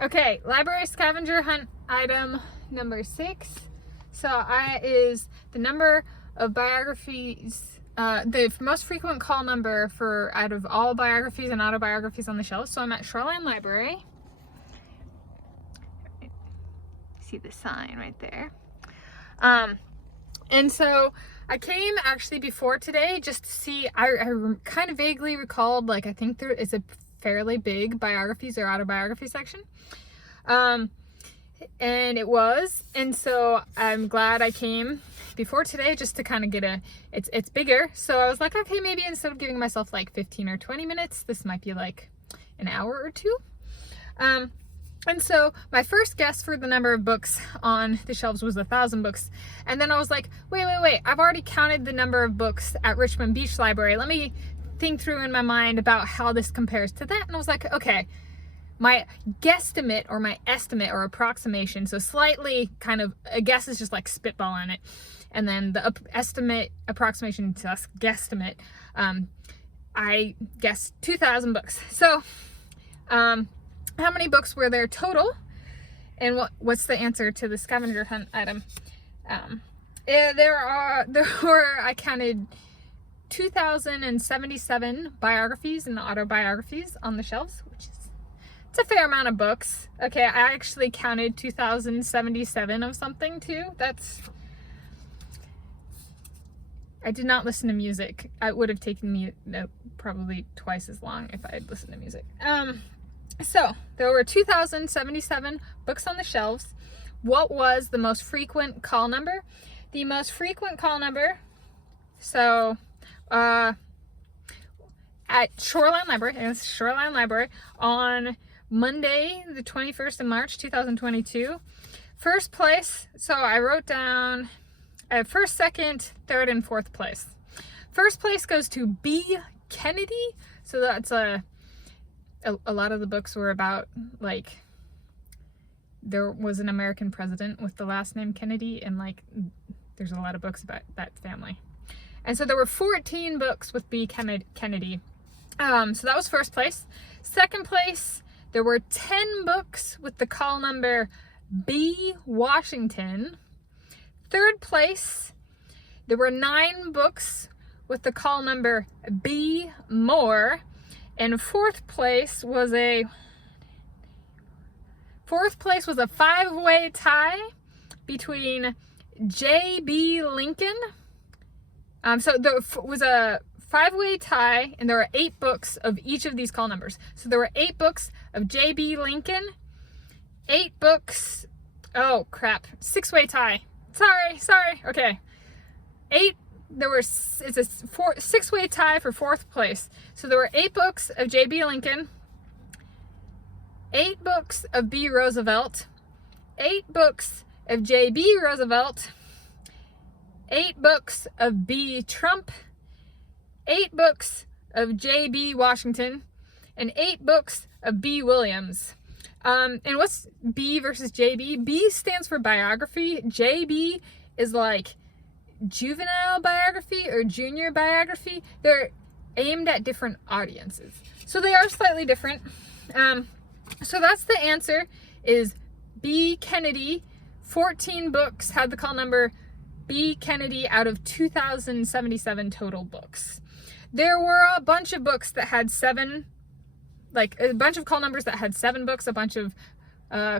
Okay, Library Scavenger Hunt Item number 6. So is the number of biographies, the most frequent call number for out of all biographies and autobiographies on the shelf. So I'm at Shoreline Library. See the sign right there. And so I came actually before today just to see, I kind of vaguely recalled, like, I think there is a fairly big biographies or autobiography section. And it was, and so I'm glad I came before today just to kind of get it's bigger. So I was like, okay, maybe instead of giving myself like 15 or 20 minutes, this might be like an hour or two. And so my first guess for the number of books on the shelves was 1,000 books. And then I was like, wait, I've already counted the number of books at Richmond Beach Library. Let me think through in my mind about how this compares to that. And I was like, okay, my guesstimate or my estimate or approximation, so slightly kind of, a guess is just like spitballing it. And then the estimate, approximation to guesstimate, I guessed 2,000 books. So, how many books were there total? And what's the answer to the scavenger hunt item? I counted 2,077 biographies and autobiographies on the shelves, which is, it's a fair amount of books. Okay, I actually counted 2,077 of something too. I did not listen to music. It would have taken me probably twice as long if I had listened to music. So there were 2,077 books on the shelves. What was the most frequent call number? The most frequent call number, so at Shoreline Library on Monday, the 21st of March, 2022. First place, so I wrote down first, second, third, and fourth place. First place goes to B. Kennedy. So that's a lot of the books were about, like, there was an American president with the last name Kennedy, and like there's a lot of books about that family. And so there were 14 books with B. Kennedy. So that was first place. Second place, there were 10 books with the call number B. Washington. Third place, there were 9 books with the call number B. Moore. And fourth place was a 5-way tie between J.B. Lincoln. So there was a 5-way tie, and there were 8 books of each of these call numbers. So there were 8 books of J.B. Lincoln, 8 books, 6-way tie. Sorry, okay. It's a 6-way tie for fourth place. So there were 8 books of J.B. Lincoln, 8 books of B. Roosevelt, 8 books of J.B. Roosevelt, 8 books of B. Trump, 8 books of J.B. Washington, and 8 books of B. Williams. And what's B versus J.B.? B stands for biography. J.B. is like juvenile biography or junior biography. They're aimed at different audiences, so they are slightly different. So that's the answer, is B. Kennedy. 14 books had the call number B. Kennedy out of 2,077 total books. There were a bunch of books that had 7, like a bunch of call numbers that had 7 books, a bunch of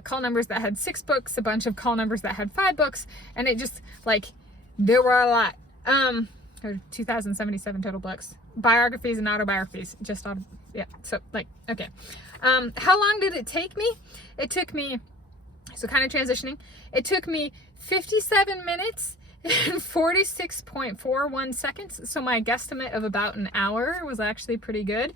call numbers that had 6 books, a bunch of call numbers that had 5 books, and it just, like, there were a lot. 2,077 total books. Biographies and autobiographies. So, like, okay. How long did it take me? It took me, so kind of transitioning, it took me 57 minutes and 46.41 seconds. So my guesstimate of about an hour was actually pretty good.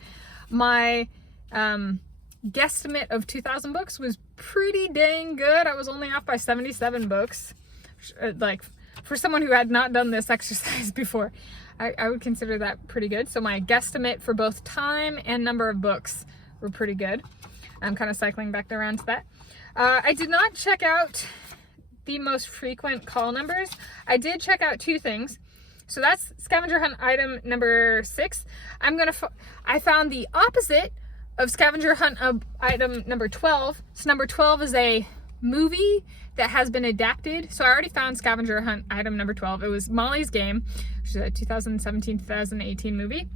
My guesstimate of 2,000 books was pretty dang good. I was only off by 77 books. Like, for someone who had not done this exercise before, I would consider that pretty good. So my guesstimate for both time and number of books were pretty good. I'm kind of cycling back around to that. I did not check out the most frequent call numbers. I did check out 2 things. So that's scavenger hunt item number 6. I found the opposite of Scavenger Hunt item number 12. So number 12 is a movie that has been adapted. So I already found Scavenger Hunt item number 12. It was Molly's Game, which is a 2017-2018 movie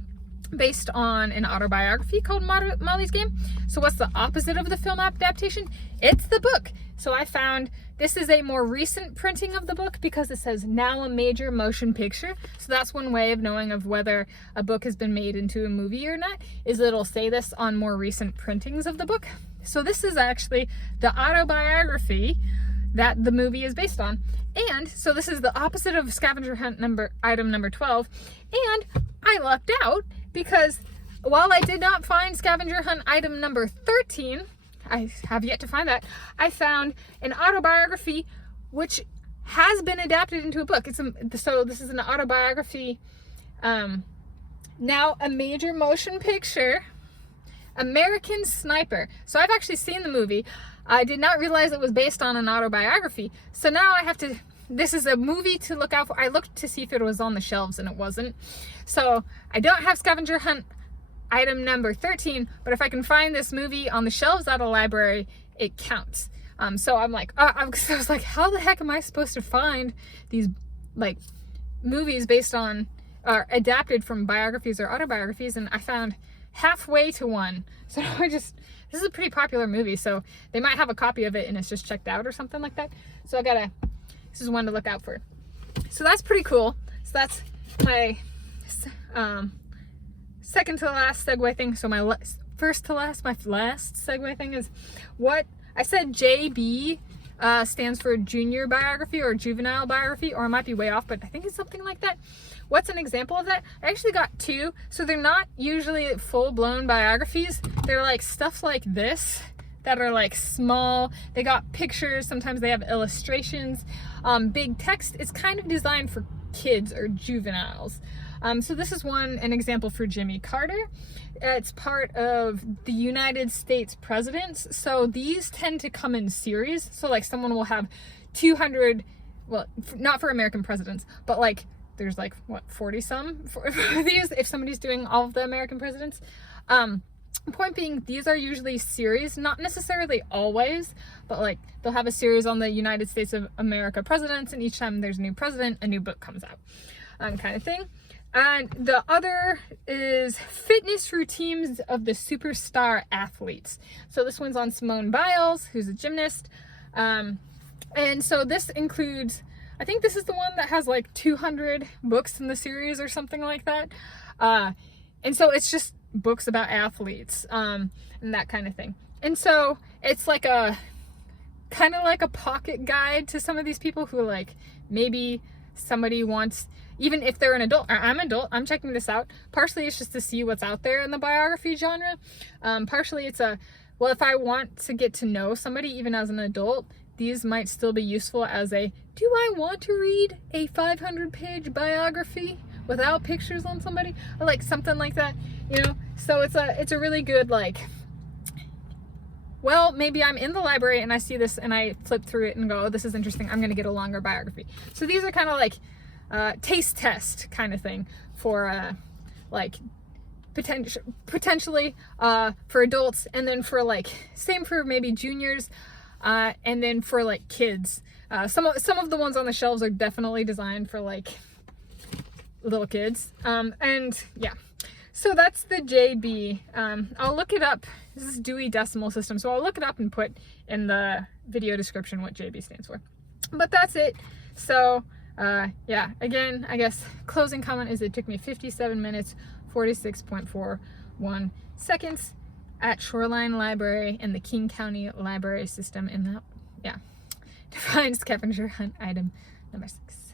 based on an autobiography called Molly's Game. So what's the opposite of the film adaptation? It's the book. So I found this is a more recent printing of the book because it says now a major motion picture. So that's one way of knowing of whether a book has been made into a movie or not, is it'll say this on more recent printings of the book. So this is actually the autobiography that the movie is based on. And so this is the opposite of Scavenger Hunt item number 12. And I lucked out because while I did not find Scavenger Hunt item number 13, I have yet to find that, I found an autobiography which has been adapted into a book. So this is an autobiography, now a major motion picture, American Sniper. So I've actually seen the movie. I did not realize it was based on an autobiography. So now I have to, this is a movie to look out for. I looked to see if it was on the shelves and it wasn't. So I don't have Scavenger Hunt item number 13, but if I can find this movie on the shelves at a library, it counts. So I'm like, I was like, how the heck am I supposed to find these like movies based on, or adapted from biographies or autobiographies? And I found halfway to one. So this is a pretty popular movie, so they might have a copy of it and it's just checked out or something like that. So this is one to look out for. So that's pretty cool. So that's my second to last segue thing. So my first to last, my last segue thing is what I said. JB stands for junior biography or juvenile biography, or I might be way off, but I think it's something like that. What's an example of that? I actually got two. So they're not usually full-blown biographies. They're like stuff like this that are like small. They got pictures. Sometimes they have illustrations. Big text. It's kind of designed for kids or juveniles. So this is an example for Jimmy Carter. It's part of the United States presidents. So these tend to come in series. So like someone will have 200, well, not for American presidents, but like there's like what, 40 some for these if somebody's doing all of the American presidents. Point being, these are usually series, not necessarily always, but like they'll have a series on the United States of America presidents, and each time there's a new president, a new book comes out, kind of thing. And the other is fitness routines of the superstar athletes. So this one's on Simone Biles, who's a gymnast. And so this includes, I think this is the one that has like 200 books in the series or something like that. And so it's just books about athletes, and that kind of thing. And so it's like a kind of like a pocket guide to some of these people who like maybe somebody wants, even if they're an adult, or I'm an adult, I'm checking this out. Partially it's just to see what's out there in the biography genre. Partially it's well, if I want to get to know somebody even as an adult, these might still be useful as do I want to read a 500-page biography without pictures on somebody? Or like something like that, you know? So it's a really good, like, well, maybe I'm in the library and I see this and I flip through it and go, oh, this is interesting, I'm gonna get a longer biography. So these are kind of like taste test kind of thing for like potentially for adults, and then for like, same for maybe juniors, and then for like kids. Some of the ones on the shelves are definitely designed for like little kids. And yeah, so that's the JB. I'll look it up. This is Dewey Decimal System, so I'll look it up and put in the video description what JB stands for. But that's it. So yeah, again, I guess closing comment is it took me 57 minutes 46.41 seconds at Shoreline Library and the King County Library System in that, yeah, to find Scavenger Hunt item number 6.